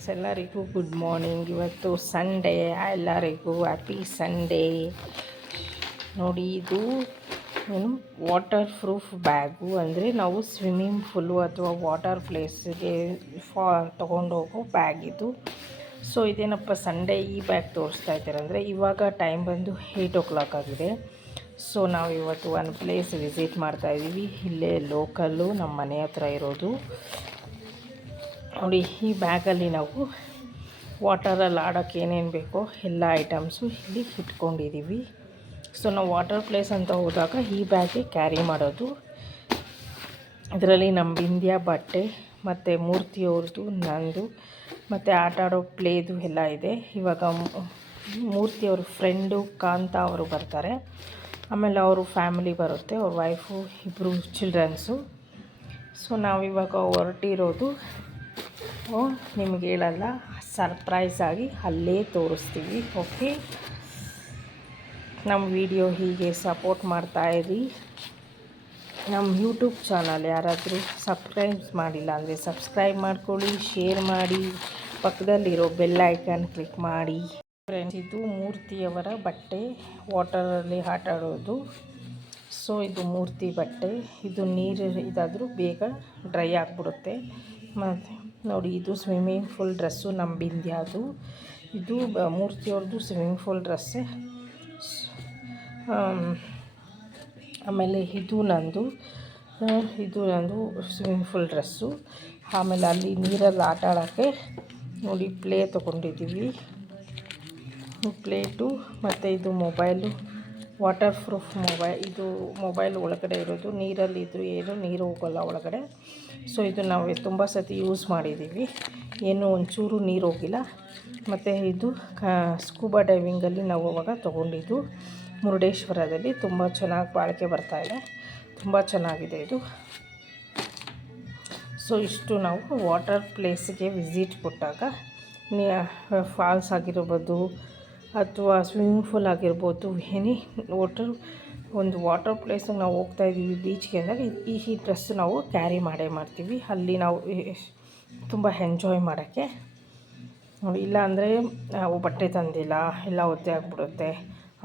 Friends, ಎಲ್ಲರಿಗೂ good morning. ಇವತ್ತು Sunday, ಎಲ್ಲರಿಗೂ ಹ್ಯಾಪಿ ಸಂಡೇ. ನೋಡಿ, ಇದು ಏನು ವಾಟರ್ ಪ್ರೂಫ್ ಬ್ಯಾಗು, ಅಂದರೆ ನಾವು ಸ್ವಿಮ್ಮಿಂಗ್ ಪೂಲು ಅಥವಾ ವಾಟರ್ ಪ್ಲೇಸ್ಗೆ ತೊಗೊಂಡೋಗೋ ಬ್ಯಾಗ್ ಇದು. ಸೊ ಇದೇನಪ್ಪ ಸಂಡೇ ಈ ಬ್ಯಾಗ್ ತೋರಿಸ್ತಾ ಇದ್ದಾರೆ ಅಂದರೆ, ಇವಾಗ ಟೈಮ್ ಬಂದು 8 o'clock ಆಗಿದೆ. ಸೊ ನಾವು ಇವತ್ತು ಒಂದು ಪ್ಲೇಸ್ ವಿಸಿಟ್ ಮಾಡ್ತಾಯಿದ್ದೀವಿ. ಇಲ್ಲೇ ಲೋಕಲ್ಲು, ನಮ್ಮ ಮನೆ ಹತ್ರ ಇರೋದು. ನೋಡಿ, ಈ ಬ್ಯಾಗಲ್ಲಿ ನಾವು ವಾಟರಲ್ಲಿ ಆಡೋಕ್ಕೆ ಏನೇನು ಬೇಕೋ ಎಲ್ಲ ಐಟಮ್ಸು ಇಲ್ಲಿ ಇಟ್ಕೊಂಡಿದ್ದೀವಿ. ಸೊ ನಾವು ವಾಟರ್ ಪ್ಲೇಸ್ ಅಂತ ಹೋದಾಗ ಈ ಬ್ಯಾಗೆ ಕ್ಯಾರಿ ಮಾಡೋದು. ಇದರಲ್ಲಿ ನಮ್ಮ ಬಿಂದ್ಯಾ ಬಟ್ಟೆ ಮತ್ತು ಮೂರ್ತಿಯವ್ರದ್ದು, ನಂದು ಮತ್ತು ಆಟ ಆಡೋ ಪ್ಲೇದು ಎಲ್ಲ ಇದೆ. ಇವಾಗ ಮೂರ್ತಿಯವ್ರ ಫ್ರೆಂಡು ಕಾಂತ ಅವರು ಬರ್ತಾರೆ, ಆಮೇಲೆ ಅವರು ಫ್ಯಾಮಿಲಿ ಬರುತ್ತೆ, ಅವ್ರ ವೈಫು, ಇಬ್ಬರು ಚಿಲ್ಡ್ರನ್ಸು. ಸೊ ನಾವಿವಾಗ ಹೊರಟಿರೋದು ನಿಮಗೆ ಹೇಳಲ್ಲ, ಸರ್ಪ್ರೈಸ್ ಆಗಿ ಅಲ್ಲೇ ತೋರಿಸ್ತೀವಿ. ಓಕೆ, ನಮ್ಮ ವಿಡಿಯೋ ಹೀಗೆ ಸಪೋರ್ಟ್ ಮಾಡ್ತಾಯಿರಿ. ನಮ್ಮ ಯೂಟ್ಯೂಬ್ ಚಾನಲ್ ಯಾರಾದರೂ ಸಬ್ಸ್ಕ್ರೈಬ್ ಮಾಡಿಲ್ಲ ಅಂದರೆ ಸಬ್ಸ್ಕ್ರೈಬ್ ಮಾಡ್ಕೊಳ್ಳಿ, ಶೇರ್ ಮಾಡಿ, ಪಕ್ಕದಲ್ಲಿರೋ ಬೆಲ್ ಐಕಾನ್ ಕ್ಲಿಕ್ ಮಾಡಿ. ಫ್ರೆಂಡ್ಸ್, ಇದು ಮೂರ್ತಿಯವರ ಬಟ್ಟೆ, ವಾಟರಲ್ಲಿ ಆಟ ಆಡೋದು. ಸೊ ಇದು ಮೂರ್ತಿ ಬಟ್ಟೆ, ಇದು ನೀರು ಇದಾದರೂ ಬೇಗ ಡ್ರೈ ಆಗಿಬಿಡುತ್ತೆ. ಮತ್ತು ನೋಡಿ, ಇದು ಸ್ವಿಮ್ಮಿಂಗ್ ಪೂಲ್ ಡ್ರೆಸ್ಸು ನಮ್ಮ ಬಿಂದ್ಯಾದು. ಇದು ಮೂರ್ತಿಯವ್ರದ್ದು ಸ್ವಿಮ್ಮಿಂಗ್ ಪೂಲ್ ಡ್ರೆಸ್ಸೇ. ಆಮೇಲೆ ಇದು ನಂದು ಸ್ವಿಮ್ಮಿಂಗ್ ಪೂಲ್ ಡ್ರೆಸ್ಸು. ಆಮೇಲೆ ಅಲ್ಲಿ ನೀರಲ್ಲಿ ಆಟ ಆಡೋಕ್ಕೆ ನೋಡಿ ಪ್ಲೇ ತೊಗೊಂಡಿದ್ದೀವಿ, ಪ್ಲೇಟು. ಮತ್ತು ಇದು ಮೊಬೈಲು, ವಾಟರ್ ಪ್ರೂಫ್ ಮೊಬೈಲ್. ಇದು ಮೊಬೈಲ್ ಒಳಗಡೆ ಇರೋದು, ನೀರಲ್ಲಿದ್ದರೂ ಏನು ನೀರು ಹೋಗೋಲ್ಲ ಒಳಗಡೆ. ಸೊ ಇದು ನಾವು ತುಂಬ ಸತಿ ಯೂಸ್ ಮಾಡಿದ್ದೀವಿ, ಏನೂ ಒಂಚೂರು ನೀರು ಹೋಗಿಲ್ಲ. ಮತ್ತು ಇದು ಸ್ಕೂಬಾ ಡೈವಿಂಗಲ್ಲಿ ನಾವು ಅವಾಗ ತೊಗೊಂಡಿದ್ದು ಮುರುಡೇಶ್ವರದಲ್ಲಿ. ತುಂಬ ಚೆನ್ನಾಗಿ ಬಾಳಿಕೆ ಬರ್ತಾಯಿದೆ, ತುಂಬ ಚೆನ್ನಾಗಿದೆ ಇದು. ಸೊ ಇಷ್ಟು ನಾವು ವಾಟರ್ ಪ್ಲೇಸಿಗೆ ವಿಸಿಟ್ ಕೊಟ್ಟಾಗ, ಫಾಲ್ಸ್ ಆಗಿರ್ಬೋದು ಅಥವಾ ಸ್ವಿಮ್ಮಿಂಗ್ ಪೂಲ್ ಆಗಿರ್ಬೋದು, ಏನಿ ಒಂದು ವಾಟರ್ ಪ್ಲೇಸಿಗೆ ನಾವು ಹೋಗ್ತಾಯಿದ್ದೀವಿ ಬೀಚ್ಗೆ ಅಂದಾಗ ಈ ಡ್ರೆಸ್ ನಾವು ಕ್ಯಾರಿ ಮಾಡ್ತೀವಿ. ಅಲ್ಲಿ ನಾವು ತುಂಬ ಎಂಜಾಯ್ ಮಾಡೋಕ್ಕೆ. ನೋಡಿ, ಇಲ್ಲ ಅಂದರೆ ನಾವು ಬಟ್ಟೆ ತಂದಿಲ್ಲ, ಎಲ್ಲ ಒದ್ದೆ ಆಗಿಬಿಡುತ್ತೆ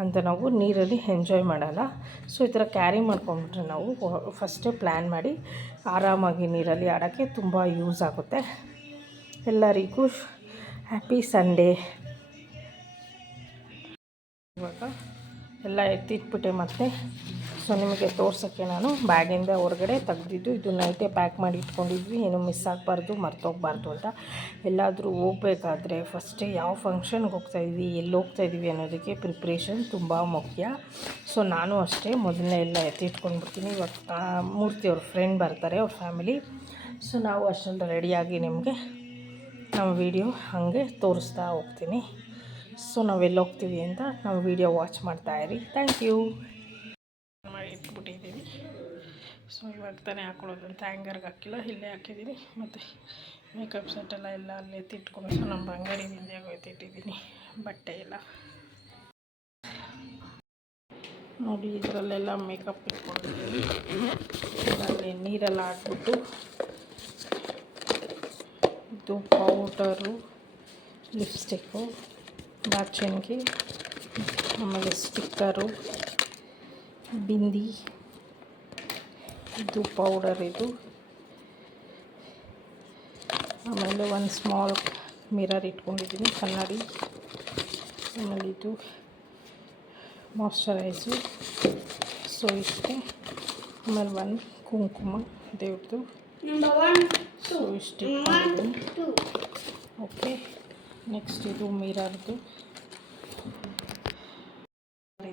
ಅಂತ ನಾವು ನೀರಲ್ಲಿ ಎಂಜಾಯ್ ಮಾಡೋಲ್ಲ. ಸೊ ಈ ಥರ ಕ್ಯಾರಿ ಮಾಡ್ಕೊಂಡ್ಬಿಟ್ರೆ ನಾವು ಫಸ್ಟೇ ಪ್ಲ್ಯಾನ್ ಮಾಡಿ ಆರಾಮಾಗಿ ನೀರಲ್ಲಿ ಆಡೋಕ್ಕೆ ತುಂಬ ಯೂಸ್ ಆಗುತ್ತೆ. ಎಲ್ಲರಿಗೂ ಹ್ಯಾಪಿ ಸಂಡೇ. ಇವಾಗ ಎಲ್ಲ ಎತ್ತಿಟ್ಬಿಟ್ಟೆ ಮತ್ತೆ. ಸೊ ನಿಮಗೆ ತೋರ್ಸೋಕ್ಕೆ ನಾನು ಬ್ಯಾಗಿಂದ ಹೊರಗಡೆ ತೆಗ್ದಿದ್ದು. ಇದು ನೈಟೇ ಪ್ಯಾಕ್ ಮಾಡಿ ಇಟ್ಕೊಂಡಿದ್ವಿ, ಏನು ಮಿಸ್ ಆಗಬಾರ್ದು, ಮರ್ತೋಗಬಾರ್ದು ಅಂತ. ಎಲ್ಲಾದರೂ ಹೋಗ್ಬೇಕಾದ್ರೆ ಫಸ್ಟೇ ಯಾವ ಫಂಕ್ಷನ್ಗೆ ಹೋಗ್ತಾಯಿದ್ವಿ, ಎಲ್ಲಿ ಹೋಗ್ತಾಯಿದ್ವಿ ಅನ್ನೋದಕ್ಕೆ ಪ್ರಿಪ್ರೇಷನ್ ತುಂಬ ಮುಖ್ಯ. ಸೊ ನಾನು ಅಷ್ಟೇ ಮೊದಲನೇ ಎಲ್ಲ ಎತ್ತಿಟ್ಕೊಂಡ್ಬಿಡ್ತೀನಿ. ಇವಾಗ ಮೂರ್ತಿಯವ್ರ ಫ್ರೆಂಡ್ ಬರ್ತಾರೆ, ಅವ್ರ ಫ್ಯಾಮಿಲಿ. ಸೊ ನಾವು ಅಷ್ಟೊಂದು ರೆಡಿಯಾಗಿ ನಿಮಗೆ ನಮ್ಮ ವಿಡಿಯೋ ಹಾಗೆ ತೋರಿಸ್ತಾ ಹೋಗ್ತೀನಿ. ಸೊ ನಾವೆಲ್ಲಿ ಹೋಗ್ತೀವಿ ಅಂತ ನಾವು ವಿಡಿಯೋ ವಾಚ್ ಮಾಡ್ತಾಯಿರಿ. Thank you. ಮಾಡಿ ಇಟ್ಬಿಟ್ಟಿದ್ದೀನಿ. ಸೊ ಇವಾಗ ತಾನೇ ಹಾಕ್ಕೊಳ್ಳೋದಂತ ಹ್ಯಾಂಗರ್ಗೆ ಹಾಕಿಲ್ಲ, ಇಲ್ಲೇ ಹಾಕಿದ್ದೀನಿ. ಮತ್ತು ಮೇಕಪ್ ಸೆಟ್ಟೆಲ್ಲ ಅಲ್ಲೇ ಎತ್ತಿಟ್ಕೊಂಡು, ಸೊ ನಮ್ಮ ಅಂಗಡಿ ಬಿಂದಿಯಾಗ ಎತ್ತಿಟ್ಟಿದ್ದೀನಿ ಬಟ್ಟೆ ಎಲ್ಲ. ನೋಡಿ, ಇದರಲ್ಲೆಲ್ಲ ಮೇಕಪ್ ಇಟ್ಕೊಂಡಿದ್ದೀನಿ. ಅಲ್ಲಿ ನೀರೆಲ್ಲ ಹಾಕ್ಬಿಟ್ಟು ಇದು ಪೌಡರು, ಲಿಪ್ಸ್ಟಿಕ್ಕು, ಬಾಚಣಿಗೆ, ಆಮೇಲೆ ಸ್ಟಿಕ್ಕರು, ಬಿಂದಿ, ಇದು ಪೌಡರ್ ಇದು. ಆಮೇಲೆ ಒಂದು ಸ್ಮಾಲ್ ಮಿರರ್ ಇಟ್ಕೊಂಡಿದ್ದೀನಿ, ಕನ್ನಡಿ. ಆಮೇಲೆ ಇದು ಮಾಯ್ಶ್ಚರೈಸು. ಸೊ ಇಷ್ಟೇ. ಆಮೇಲೆ ಒಂದು ಕುಂಕುಮ ದೇವ್ರದ್ದು. ಸೊ ಇಷ್ಟು ಇಟ್ಕೊಂಡಿದ್ದೀನಿ. ಓಕೆ, ನೆಕ್ಸ್ಟ್ ಇದು ಮಿರರ್ದು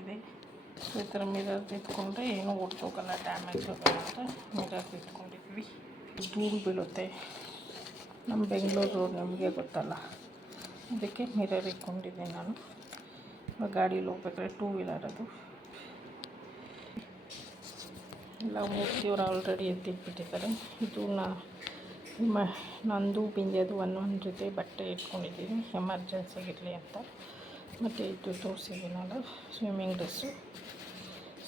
ಇದೆ. ಸೊ ಈ ಥರ ಮಿರರ್ ಇಟ್ಕೊಂಡ್ರೆ ಏನೂ ಒಡ್ತೋಗಲ್ಲ, ಡ್ಯಾಮೇಜ್ ಆಗೋಲ್ಲ ಅಂತ ಮಿರರ್ ಇಟ್ಕೊಂಡಿದ್ವಿ. ಧೂಳು ಬೀಳುತ್ತೆ, ನಮ್ಮ ಬೆಂಗಳೂರು ರೋಡ್ ನಮಗೆ ಗೊತ್ತಲ್ಲ, ಅದಕ್ಕೆ ಮಿರರ್ ಇಟ್ಕೊಂಡಿದ್ದೀನಿ ನಾನು. ಗಾಡೀಲಿ ಹೋಗ್ಬೇಕಾದ್ರೆ ಟೂ ವೀಲರ್ ಅದು ಎಲ್ಲ ಮೂರ್ತಿಯವರು ಆಲ್ರೆಡಿ ಎತ್ತಿಟ್ಬಿಟ್ಟಿದ್ದಾರೆ. ಇದು ನಂದು ಬಿಂದಿಯದು ಒಂದೊಂದು ಜೊತೆ ಬಟ್ಟೆ ಇಟ್ಕೊಂಡಿದ್ದೀನಿ ಎಮರ್ಜೆನ್ಸಿಗಿರಲಿ ಅಂತ. ಮತ್ತು ಇದು ತೋರಿಸಿದ್ದೀನಲ್ಲ ಸ್ವಿಮ್ಮಿಂಗ್ ಡ್ರೆಸ್ಸು.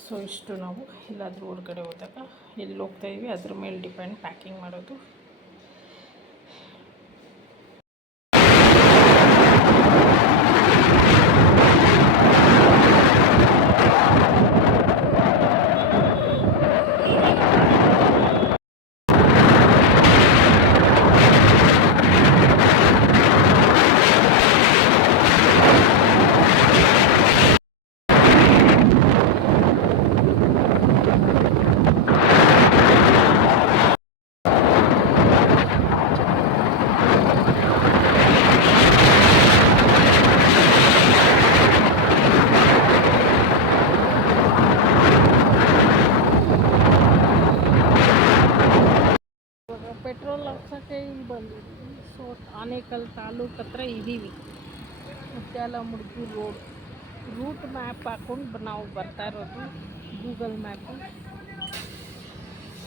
ಸೊ ಇಷ್ಟು ನಾವು ಎಲ್ಲಾದರೂ ಹೊರಗಡೆ ಹೋದಾಗ ಎಲ್ಲಿ ಹೋಗ್ತಾಯಿದ್ವಿ ಅದ್ರ ಮೇಲೆ ಡಿಪೆಂಡ್ ಪ್ಯಾಕಿಂಗ್ ಮಾಡೋದು. ಬಂದಿದ್ದೀವಿ. ಸೊ ಆನೇಕಲ್ ತಾಲೂಕು ಹತ್ರ ಇದ್ದೀವಿ. ಮುತ್ಯಾಲ ಮುಡುಗು ರೂಟ್ ಮ್ಯಾಪ್ ಹಾಕ್ಕೊಂಡು ನಾವು ಬರ್ತಾ ಇರೋದು, ಗೂಗಲ್ ಮ್ಯಾಪು.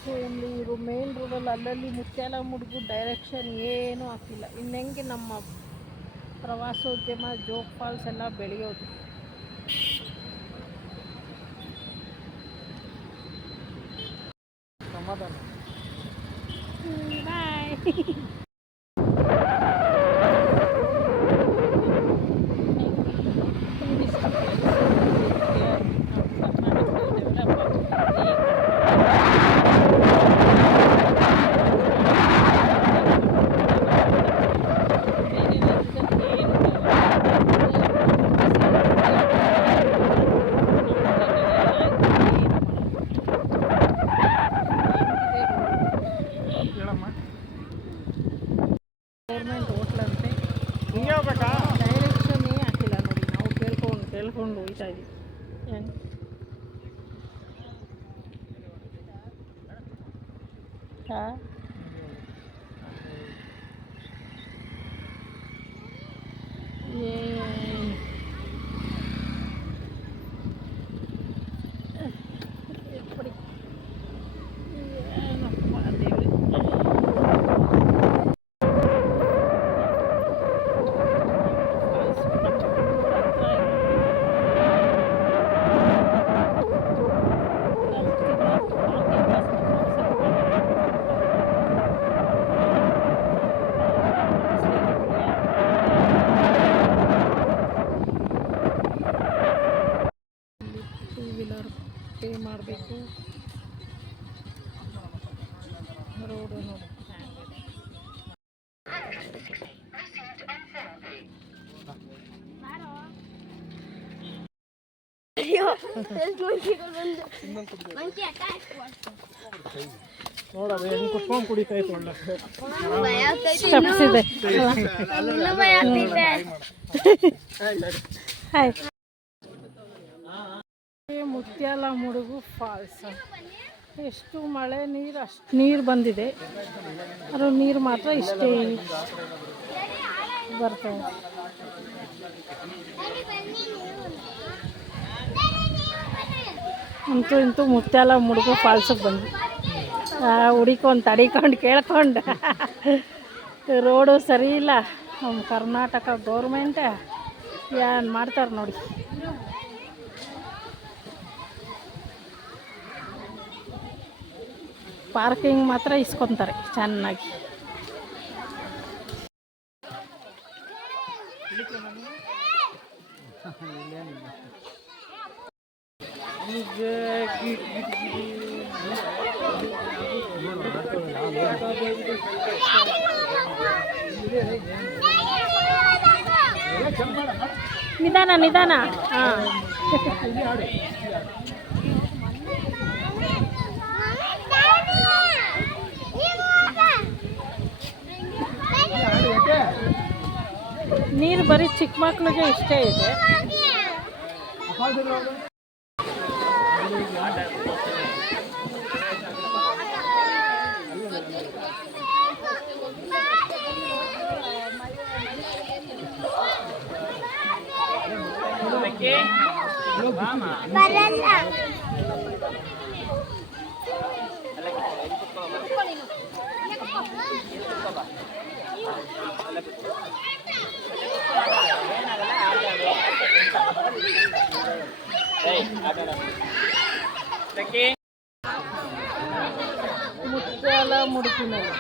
ಸೊ ಇಲ್ಲಿ ಮೇನ್ ರೋಡಲ್ಲಿ ಅಲ್ಲಲ್ಲಿ ಮುತ್ಯಾಲ ಮುಡುಗು ಡೈರೆಕ್ಷನ್ ಏನೂ ಹಾಕಿಲ್ಲ. ಇನ್ನೆಂಗೆ ನಮ್ಮ ಪ್ರವಾಸೋದ್ಯಮ ಜೋಗ್ ಫಾಲ್ಸ್ ಎಲ್ಲ ಬೆಳೆಯೋದು. ಬಾಯ್. ಗೌರ್ಮೆಂಟ್ ಹೋಟ್ಲಂತೆ, ಡೈರೆಕ್ಷನ್ನೇ ಹಾಕಿಲ್ಲ ನೋಡಿ. ನಾವು ಕೇಳ್ಕೊಂಡು ಹೋಗ್ತಾ ಇದ್ದೀವಿ. ಹೆಂಗೆ ಹಾಂ ಪೇ ಮಾಡಬೇಕು. ರೋಡು ನೋಡಿ. ಸ್ಟೆಪ್ಸ್ ಇದೆ. ಮುತ್ಯಾಲ ಮುಡುಗು ಫಾಲ್ಸ್. ಎಷ್ಟು ಮಳೆ ನೀರು, ಅಷ್ಟು ನೀರು ಬಂದಿದೆ. ಅದು ನೀರು ಮಾತ್ರ ಇಷ್ಟೇ ಬರ್ತವೆ. ಇಂತೂ ಮುತ್ಯಾಲ ಮುಡುಗು ಫಾಲ್ಸಿಗೆ ಬಂದ್ವಿ. ಹುಡಿಕೊಂಡು ತಡಿಕೊಂಡು ಕೇಳ್ಕೊಂಡು ರೋಡು ಸರಿ ಇಲ್ಲ. ನಮ್ಮ ಕರ್ನಾಟಕ ಗೌರ್ಮೆಂಟ್ ಏನು ಮಾಡ್ತಾರೆ ನೋಡಿ. ಪಾರ್ಕಿಂಗ್ ಮಾತ್ರ ಇಸ್ಕೊತಾರೆ ಚೆನ್ನಾಗಿ. ನಿಧಾನ. ಹಾಂ ನೀರು ಬರೀ ಚಿಕ್ಕ ಮಕ್ಳಿಗೆ ಇಷ್ಟೇ ಇದೆ. ಮುತ್ಯಾಲ ಮುಡುಕಿನಲ್ಲಿ